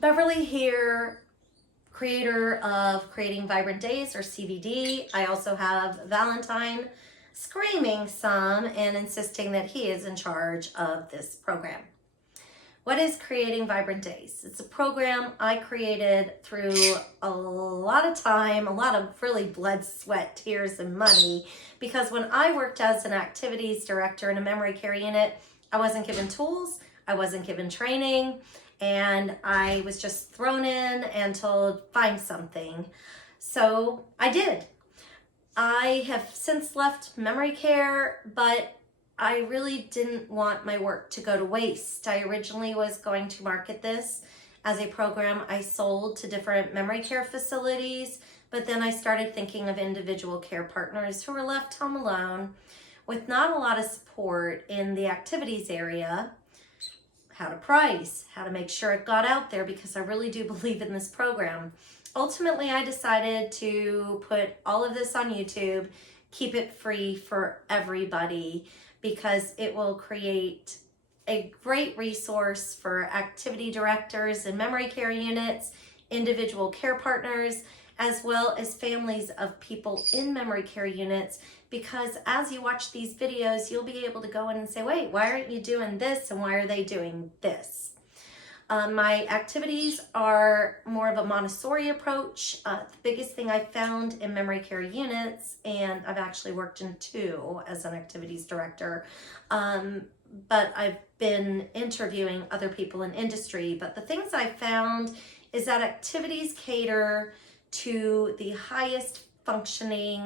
Beverly here, creator of Creating Vibrant Days, or CVD. I also have Valentine screaming some and insisting that he is in charge of this program. What is Creating Vibrant Days? It's a program I created through a lot of time, a lot of really blood, sweat, tears, and money, because when I worked as an activities director in a memory care unit, I wasn't given tools, I wasn't given training, and I was just thrown in and told, find something. So I did. I have since left memory care, but I really didn't want my work to go to waste. I originally was going to market this as a program I sold to different memory care facilities, but then I started thinking of individual care partners who were left home alone with not a lot of support in the activities area, how to price, how to make sure it got out there, because I really do believe in this program. Ultimately, I decided to put all of this on YouTube, keep it free for everybody, because it will create a great resource for activity directors and memory care units, individual care partners, as well as families of people in memory care units, because as you watch these videos, you'll be able to go in and say, wait, why aren't you doing this, and why are they doing this? My activities are more of a Montessori approach. The biggest thing I found in memory care units, and I've actually worked in 2 as an activities director, but I've been interviewing other people in industry, but the things I found is that activities cater to the highest functioning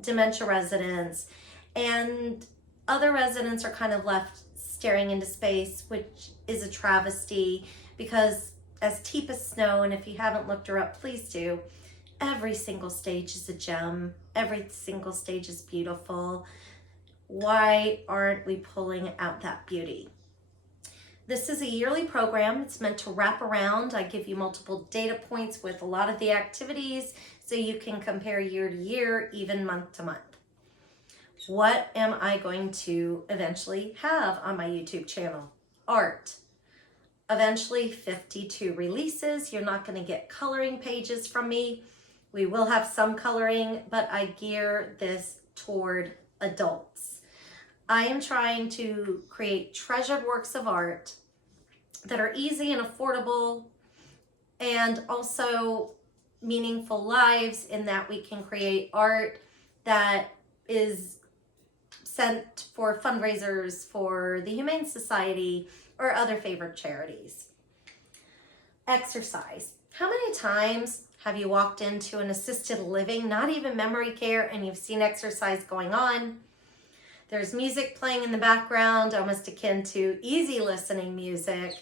dementia residents, and other residents are kind of left staring into space, which is a travesty, because as Teepa Snow, and if you haven't looked her up, please do, every single stage is a gem. Every single stage is beautiful. Why aren't we pulling out that beauty? This is a yearly program. It's meant to wrap around. I give you multiple data points with a lot of the activities so you can compare year to year, even month to month. What am I going to eventually have on my YouTube channel? Art. Eventually 52 releases. You're not going to get coloring pages from me. We will have some coloring, but I gear this toward adults. I am trying to create treasured works of art that are easy and affordable, and also meaningful lives, in that we can create art that is sent for fundraisers for the Humane Society or other favorite charities. Exercise. How many times have you walked into an assisted living, not even memory care, and you've seen exercise going on? There's music playing in the background, almost akin to easy listening music.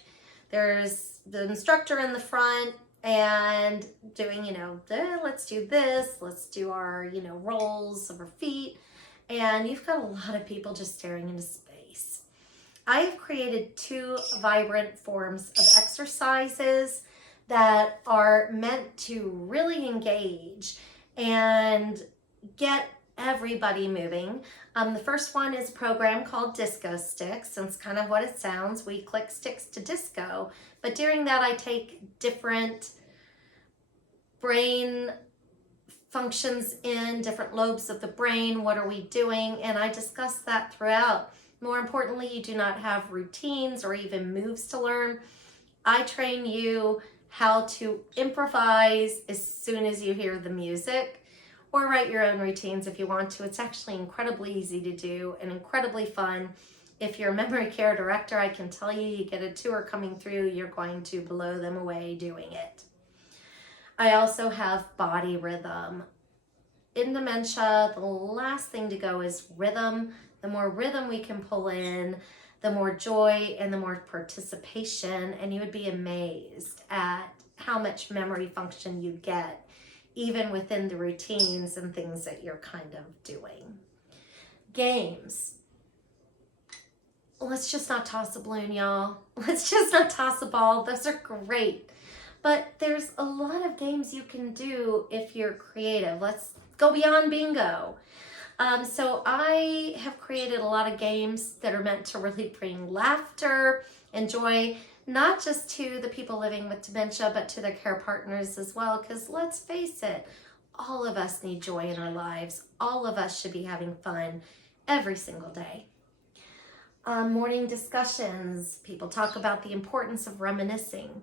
There's the instructor in the front and doing, let's do this, let's do our, rolls of our feet. And you've got a lot of people just staring into space. I have created 2 vibrant forms of exercises that are meant to really engage and get everybody moving. The first one is a program called Disco Sticks, and it's kind of what it sounds. We click sticks to disco, but during that I take different brain functions in different lobes of the brain. What are we doing? And I discuss that throughout. More importantly, you do not have routines or even moves to learn. I train you how to improvise as soon as you hear the music, or write your own routines if you want to. It's actually incredibly easy to do and incredibly fun. If you're a memory care director, I can tell you, you get a tour coming through, you're going to blow them away doing it. I also have body rhythm. In dementia, the last thing to go is rhythm. The more rhythm we can pull in, the more joy and the more participation, and you would be amazed at how much memory function you get, even within the routines and things that you're kind of doing. Games. Let's just not toss a balloon, y'all. Let's just not toss a ball. Those are great. But there's a lot of games you can do if you're creative. Let's go beyond bingo. So I have created a lot of games that are meant to really bring laughter and joy, not just to the people living with dementia, but to their care partners as well, because let's face it, all of us need joy in our lives. All of us should be having fun every single day. Morning discussions, people talk about the importance of reminiscing.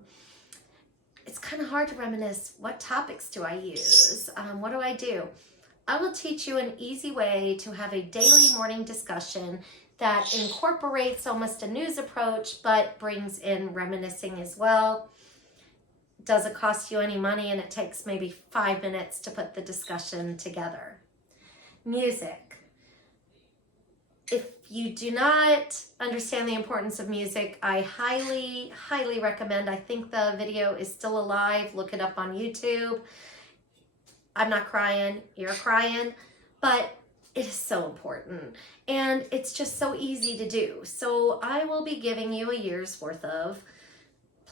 It's kind of hard to reminisce. What topics do I use? What do I do? I will teach you an easy way to have a daily morning discussion that incorporates almost a news approach, but brings in reminiscing as well. Doesn't cost you any money, and it takes maybe 5 minutes to put the discussion together. Music. If you do not understand the importance of music, I highly, highly recommend. I think the video is still alive. Look it up on YouTube. I'm not crying, you're crying, but it is so important. And it's just so easy to do. So I will be giving you a year's worth of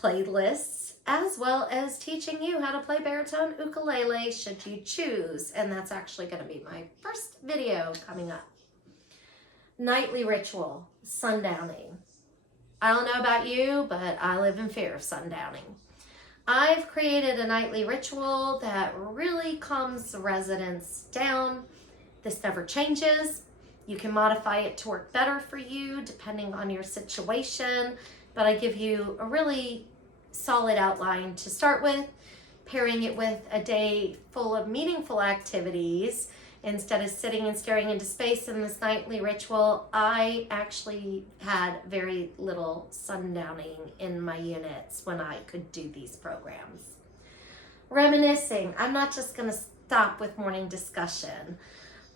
playlists, as well as teaching you how to play baritone ukulele should you choose. And that's actually going to be my first video coming up. Nightly ritual, sundowning. I don't know about you, but I live in fear of sundowning. I've created a nightly ritual that really calms the residents down. This never changes. You can modify it to work better for you depending on your situation, but I give you a really solid outline to start with, pairing it with a day full of meaningful activities. Instead of sitting and staring into space in this nightly ritual, I actually had very little sundowning in my units when I could do these programs. Reminiscing. I'm not just going to stop with morning discussion.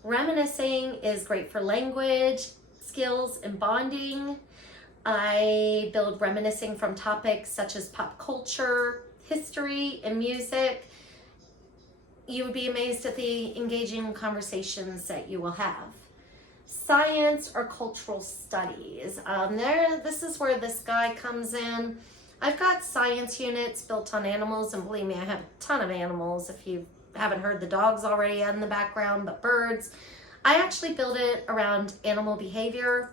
Reminiscing is great for language, skills, and bonding. I build reminiscing from topics such as pop culture, history, and music. You would be amazed at the engaging conversations that you will have. Science or cultural studies. This is where this guy comes in. I've got science units built on animals, and believe me, I have a ton of animals. If you haven't heard the dogs already in the background, but birds. I actually build it around animal behavior,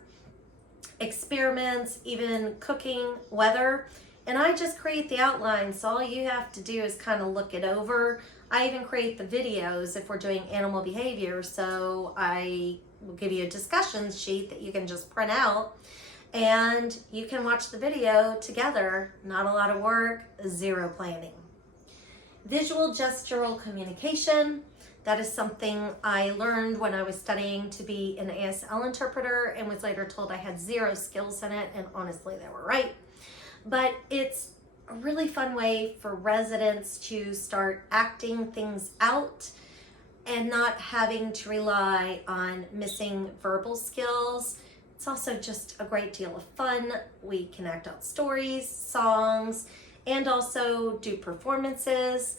experiments, even cooking, weather, and I just create the outline. So all you have to do is kind of look it over. I even create the videos if we're doing animal behavior. So I will give you a discussion sheet that you can just print out and you can watch the video together. Not a lot of work, zero planning. Visual gestural communication. That is something I learned when I was studying to be an ASL interpreter and was later told I had zero skills in it, and honestly they were right. But it's a really fun way for residents to start acting things out and not having to rely on missing verbal skills. It's also just a great deal of fun. We can act out stories, songs, and also do performances.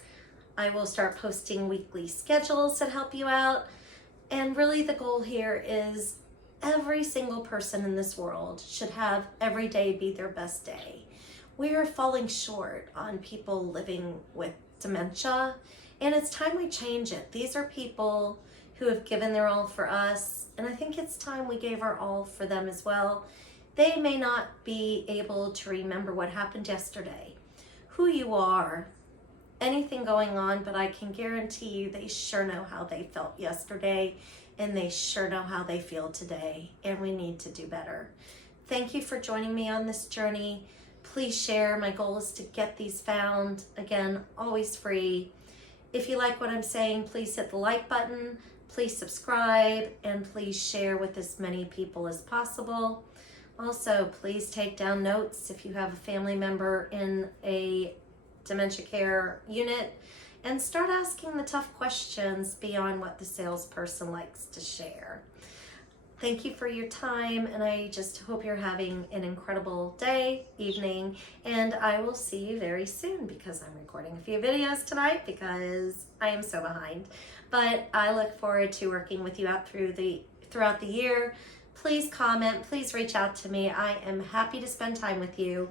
I will start posting weekly schedules that help you out. And really the goal here is every single person in this world should have every day be their best day. We are falling short on people living with dementia, and it's time we change it. These are people who have given their all for us, and I think it's time we gave our all for them as well. They may not be able to remember what happened yesterday, who you are, anything going on, but I can guarantee you they sure know how they felt yesterday, and they sure know how they feel today, and we need to do better. Thank you for joining me on this journey. Please share. My goal is to get these found. Again, always free. If you like what I'm saying, please hit the like button, please subscribe, and please share with as many people as possible. Also, please take down notes if you have a family member in a dementia care unit, and start asking the tough questions beyond what the salesperson likes to share. Thank you for your time, and I just hope you're having an incredible day, evening, and I will see you very soon because I'm recording a few videos tonight because I am so behind. But I look forward to working with you out throughout the year. Please comment, please reach out to me. I am happy to spend time with you.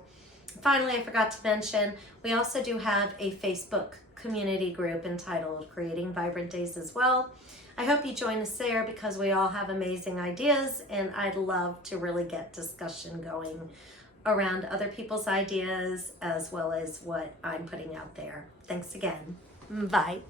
Finally, I forgot to mention, we also do have a Facebook community group entitled Creating Vibrant Days as well. I hope you join us there because we all have amazing ideas, and I'd love to really get discussion going around other people's ideas as well as what I'm putting out there. Thanks again. Bye.